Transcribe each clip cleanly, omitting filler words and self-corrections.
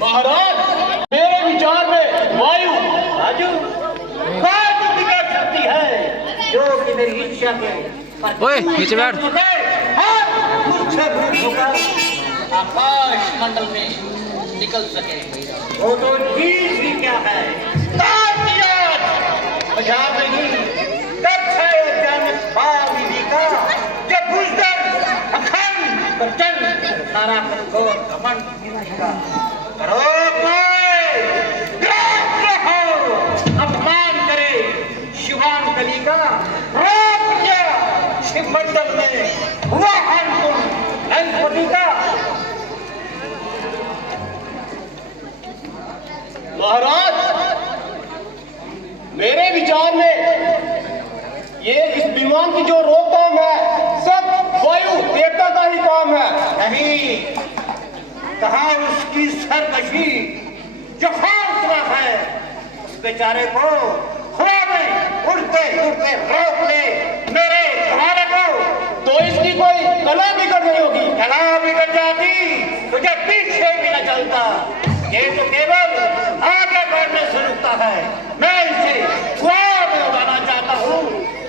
महाराज, मेरे विचार में वायु राजू तो बिगड़ सकती है जो कि मेरी इच्छा के ओए, नीचे बैठ। मुझसे भूल होकर आकाश मंडल में निकल सके। वो तो चीज ही क्या है मजाक नहीं। तब है जन्म स्वामी का जब बुजदल अखंड प्रचंड सारा कठोर घमंड का करो अपमान करे शिवान कली का रोक दिया शिव मंडल में हुआ हनकुल नंदपति का। महाराज, मेरे विचार में ये इस विमान की जो रोकथाम है सब वायु देवता का ही काम है। नहीं, कहा उसकी सरकशी जो फासला है उस बेचारे को हवा में उड़ते उड़ते रोक ले मेरे तुम्हारे को। तो इसकी कोई कला बिगड़ रही होगी। कला बिगड़ जाती तुझे पीछे भी न चलता। ये तो केवल आगे बढ़ने से रुकता है। मैं इसे हवा में उड़ाना चाहता हूँ,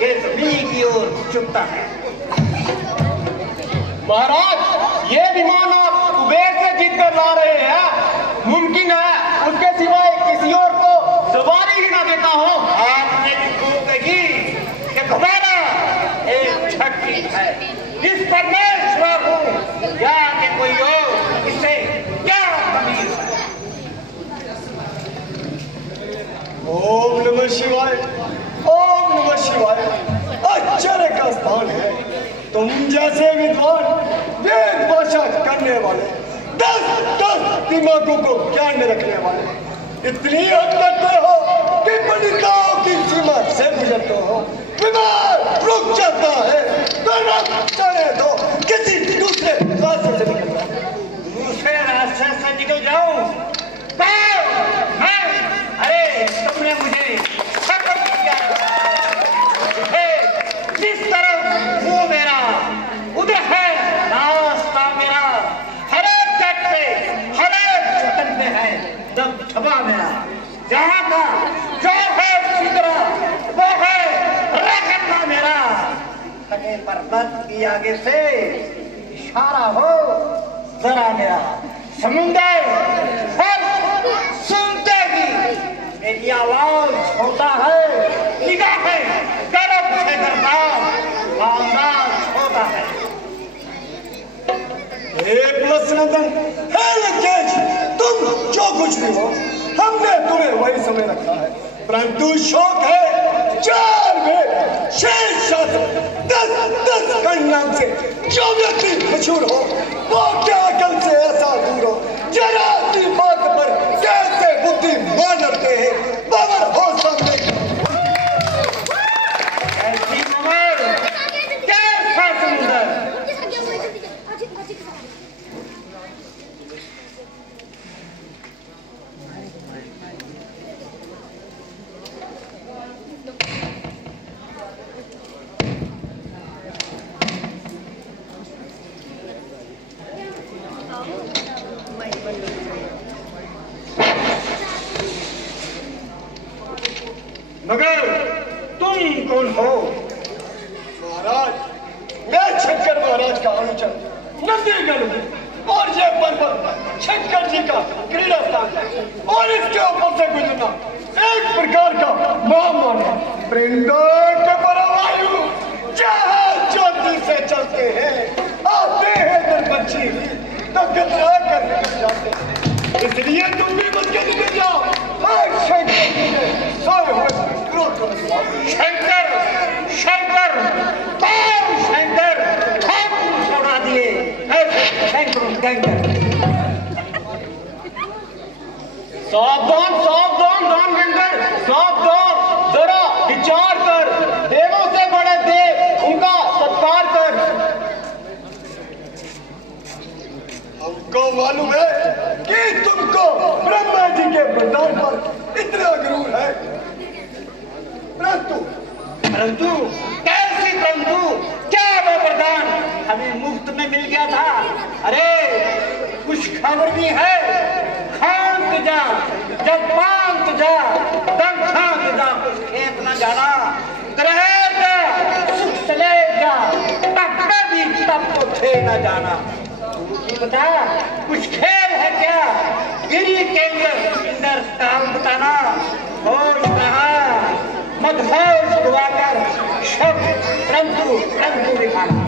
ये जमीन की ओर झुकता है। महाराज, ये विमान आप कुबेर से जीत कर ला रहे हैं। मुमकिन है उसके सिवाय किसी और को सवारी ही ना देता हो। आपने कही कि घुमाना एक छठी है। इस परमेश्वर हूँ या कि कोई और, इससे क्या कमी है? ओम नमः शिवाय, ओम नमः शिवाय। आश्चर्य का स्थान है। तुम जैसे विद्वान वेद भाषा करने वाले 10 दिमागों को ज्ञान में रखने वाले इतनी हद करते हो कि पंडिताओं की सीमा से गुजरते हो। विमान रुक जाता है तो रुक जाने दो, किसी दूसरे रास्ते से निकलना। दूसरे रास्ते से निकल जाऊं? अरे तुमने मुझे जिस तरफ वो मेरा उधर है रास्ता मेरा। हर एक तट पे हर एक चट्टान पे है दम छबा मेरा। जहाँ का जो है सिदरा वो है रखना मेरा। खड़े पर्वत की आगे से इशारा हो जरा मेरा। समुंदर सुनते ही मेरी आवाज होता है। निगाहें गर्व से करता आवाज होता है। तुम जो कुछ भी हो हमने तुम्हें वही समय रखा है, परंतु शौक है 4 में 6 शासक 10 परिणाम से जो व्यक्ति मशहूर हो वो क्या अकल से ऐसा दूर हो। जरा सी बात पर कैसे बुद्धि मान रखते हैं। बाबर हो सामने ऐसी उम्र कैसा सुंदर। मगर तुम कौन हो? महाराज, मैं शंकर महाराज का अनुचर नंदीगढ़ में, और ये पर्वत शंकर जी का क्रीड़ा स्थान है और इसके ऊपर से गुजरना एक प्रकार का महामान है। वृंदावन के परवायु जहाँ ज्योति से चलते हैं आते हैं नरपक्षी तो गदरा कर निकल जाते हैं। इसलिए तुम भी मत के निकल जाओ। आज शंकर जी ने सोए हुए क्रोध को शंकर शंकर शंकर छोड़ा दिए शंकर। सावधान सावधान दानवेंद्र, सावधान। जरा विचार कर, देवों से बड़े देव, उनका सत्कार कर। हमको मालूम है कि तुमको ब्रह्मा जी के वरदान पर इतना गुरूर है, परंतु कैसी परंतु क्या वो वरदान हमें मुफ्त में मिल गया था। अरे कुछ खबर भी है। तुझा, जलपान तुझा, दंखा तुझा, खेत न जाना, ग्रहण का सुख चलेगा, तब कभी तब को थे न जाना। तू बता, कुछ खेल है क्या? गिरी के अंदर काम बताना, होश रहा, मदहोश दुआकर, शब्द परंतु परंतु दिखाना।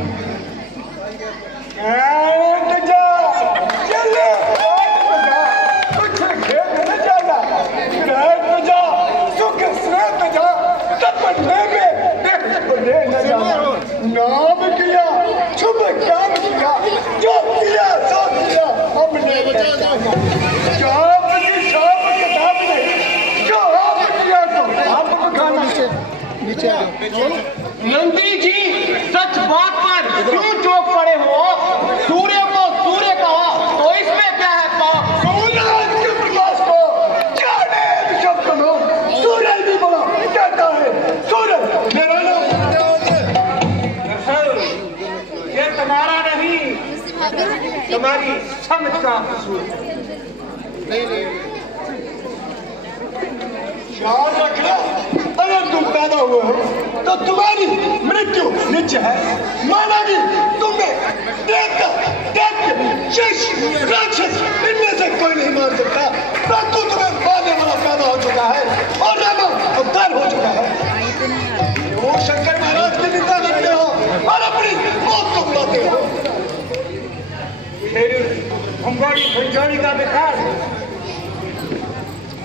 कुछ खेत न जाना, ग्रह तुझा, सुख स्रोत तुझा, तपने में देखने न जाना। नाम किया, शुभ काम किया, जो किया सो किया, हमने जाप की छाप किताब ने, जो आप किया तो आप खाना। नंदी जी, सच बात पर क्यों चौंक पड़े हो? सूर्य को सूर्य कहा तो इसमें क्या है पाप? सूरज के प्रकाश को जाने शब्द लो, सूरज भी बोला कहता है, सूरज मेरा नाम। ये तुम्हारा नहीं, तुम्हारी समझ का कसूर है। याद रखना, अगर तुम पैदा हुए हो तो तुम्हारी मृत्यु निश्चय है। मानोगी तुम्हें देवता, दैत्य, शिष्य, राक्षस इनमें से कोई नहीं मार सकता, परंतु तुम्हें मारने वाला पैदा हो चुका है और रामा अवतार हो चुका है। वो शंकर महाराज की निंदा करते हो और अपनी मौत को बुलाते हो। भंगोड़ी भंजोड़ी का विकास।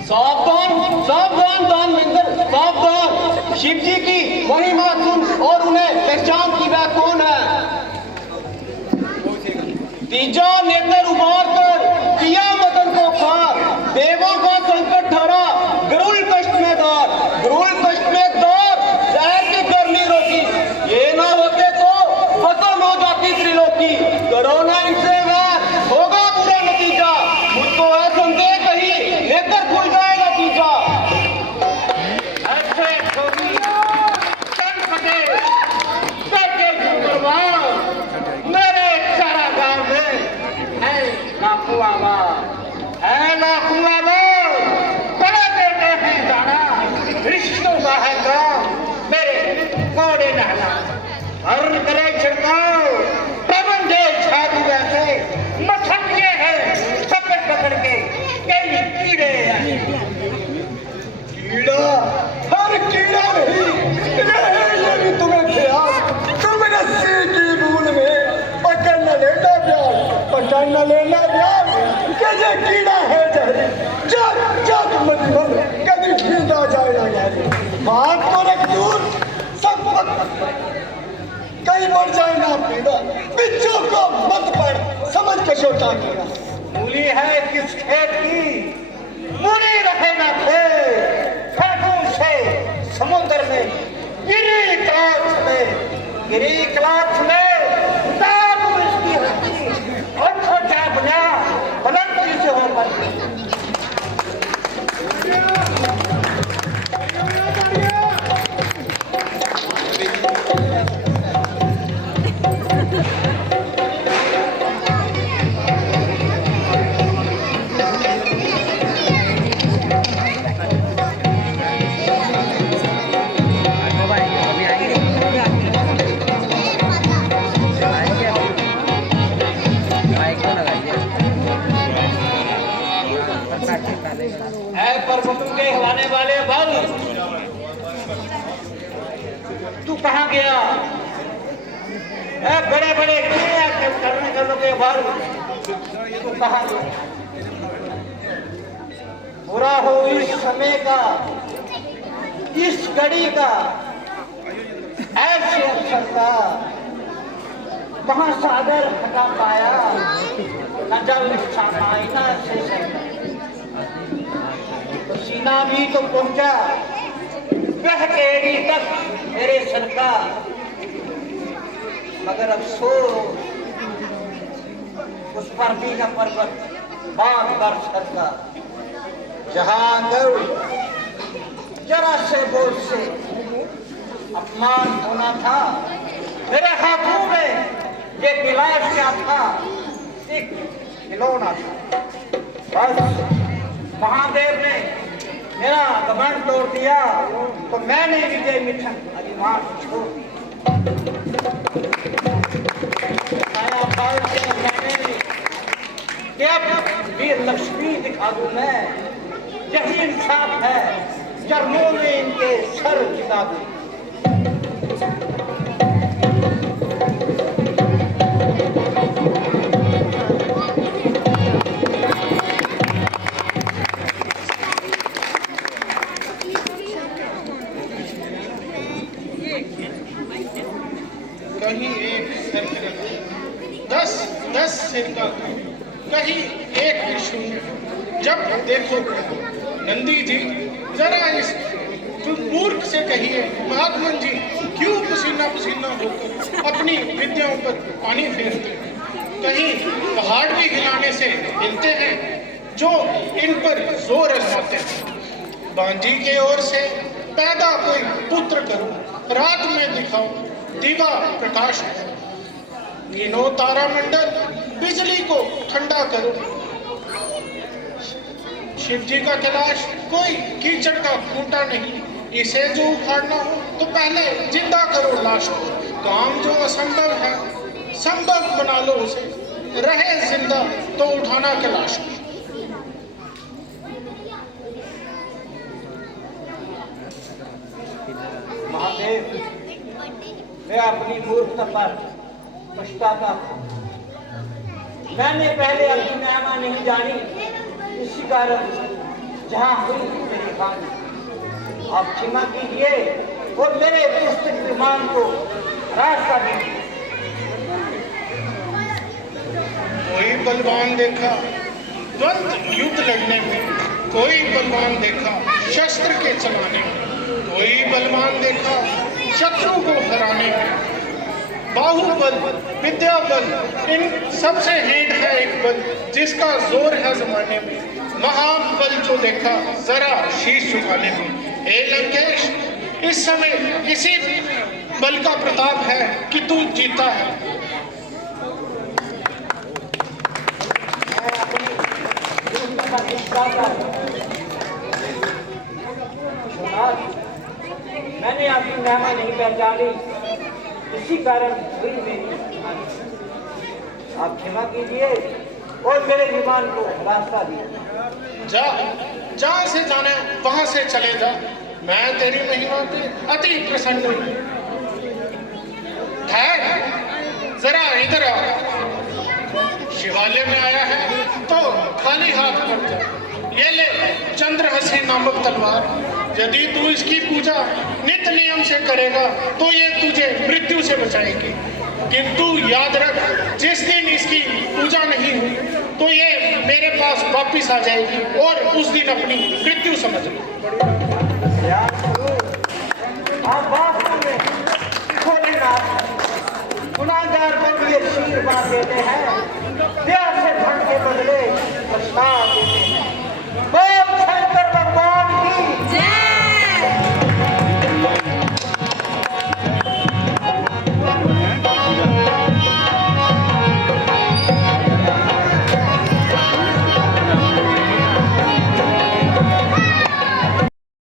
सावधान सावधान दानवेंद्र, सावधान। शिव जी की महिमा सुन और उन्हें पहचान की वह कौन है। तीजा नेत्र उबार कर किया मदन को खार, देवों का संकट ढारा, गरुड़ कष्ट में दार, गरुड़ कष्ट में दार, जहर की गर्मी रोकी। ये ना होते तो खत्म हो जाती त्रिलोकी। कोरोना इनसे वह होगा बुरा नतीजा, मुझको है संदेह कहीं लेकर खुल जाए नतीजा। ऐसे ठोगी तन फटे करके जुर्माना, मेरे चारागाह में है लाखुआवा, है लाखुआवा, बड़ा देते हैं जाना, रिश्तों का है काम, मेरे कोड़े नहला, हर करे छिड़काव, प्रबंधे छाती वैसे, मछलिए हैं पकड़ पकड़ के, कई कीड़े हैं। कीड़ा हर कीड़ा नहीं, ये भी तुम्हें ख्याल, तुम रस्सी की बूंद में पकड़ न लेना प्यार, पकड़ न लेना प्यार, कि ये कीड़ा है जहरी, जा जा तुम मन कभी खींचा जाए ना गहरी। बात को रख दूर, सब कहीं बढ़ जाए ना पीड़ा, बिच्छू को मत पड़, समझ के छोटा कीड़ा। मूली है किस खेत की, मूली रहे ना खेत, खरगोश से समुद्र में, गिरी क्लास में, गिरी क्लास में, दाग उसकी हस्ती, और छोटा बना, बुलंदी से हो पाती। पर्वतों के हिलाने वाले बल, तू कहाँ गया? बड़े बड़े करने का लोग बल, तू कहाँ गया? बुरा हो इस समय का, इस घड़ी का, ऐसे अक्षर का, महासागर हटा पाया, न जल आईना से सीना भी तो पहुंचा, वह केड़ी तक मेरे सरकार, मगर अफसोस उस पर भी न पर्वत बार बार सरका। जहां गौ जरा से बोल से अपमान होना था, मेरे हाथों में ये गिलास क्या था, एक खिलौना था। बस महादेव ने मेरा घमंड तोड़ दिया तो मैंने विजय मिठन अभिमान छोड़ दिया। पाल के मैंने कि अब वीर लक्ष्मी दिखा दूं मैं, यही इंसाफ है, चरणों में इनके सर झुका दूं। कहीं एक सर का 10 सिर का कहीं एक त्रिशूल। जब देखो नंदी जी जरा इस मूर्ख से कहिए महात्मन जी क्यों पसीना पसीना होकर अपनी विद्याओं पर पानी फेरते हैं। कहीं पहाड़ भी हिलाने से हिलते हैं जो इन पर जोर आजमाते हैं। बांजी के ओर से पैदा कोई पुत्र करो, रात में दिखाओ दिवा प्रकाश करो, तीनों तारामंडल बिजली को ठंडा करो। शिव जी का कैलाश कोई कीचड़ का खूंटा नहीं, इसे जो उखाड़ना हो तो पहले जिंदा करो लाश को। काम जो असंभव है संभव बना लो उसे, रहे जिंदा तो उठाना कैलाश को। महादेव मैं अपनी मूर्खता पर पछताता हूँ। मैंने पहले अपनी महिमा नहीं जानी, इसी कारण जहाँ हुई मेरी हानि। आप क्षमा कीजिए और मेरे पुस्तक विमान को रास्ता दीजिए। कोई बलवान देखा द्वंद्व युद्ध लड़ने में, कोई बलवान देखा शस्त्र के चलाने में, कोई बलवान देखा शत्रु को हराने में। बाहुबल विद्या बल इन सबसे हेठ है एक बल जिसका जोर है जमाने में। महाबल जो देखा जरा शीश झुकाने में। हे लंकेश इस समय इसी बल का प्रताप है कि तू जीता है। मैंने आपकी महिमा नहीं पहचानी, इसी कारण हुई मेरी हानि। आप क्षमा कीजिए और मेरे विमान को रास्ता दीजिए। जा जहां से जाना है वहां से चले जा, मैं तेरी महिमा पे अति प्रसन्न हूं। ठहर जरा इधर आ, शिवालय में आया है तो खाली हाथ मत जा। ये ले चंद्रहसी नामक तलवार, यदि तू इसकी पूजा नित नियम से करेगा तो ये तुझे मृत्यु से बचाएगी। किंतु याद रख जिस दिन इसकी पूजा नहीं हुई तो ये मेरे पास वापिस आ जाएगी और उस दिन अपनी मृत्यु समझ लो। आप वास्तव में भोलेनाथ गुनाहगार को ये शीर बना देते हैं।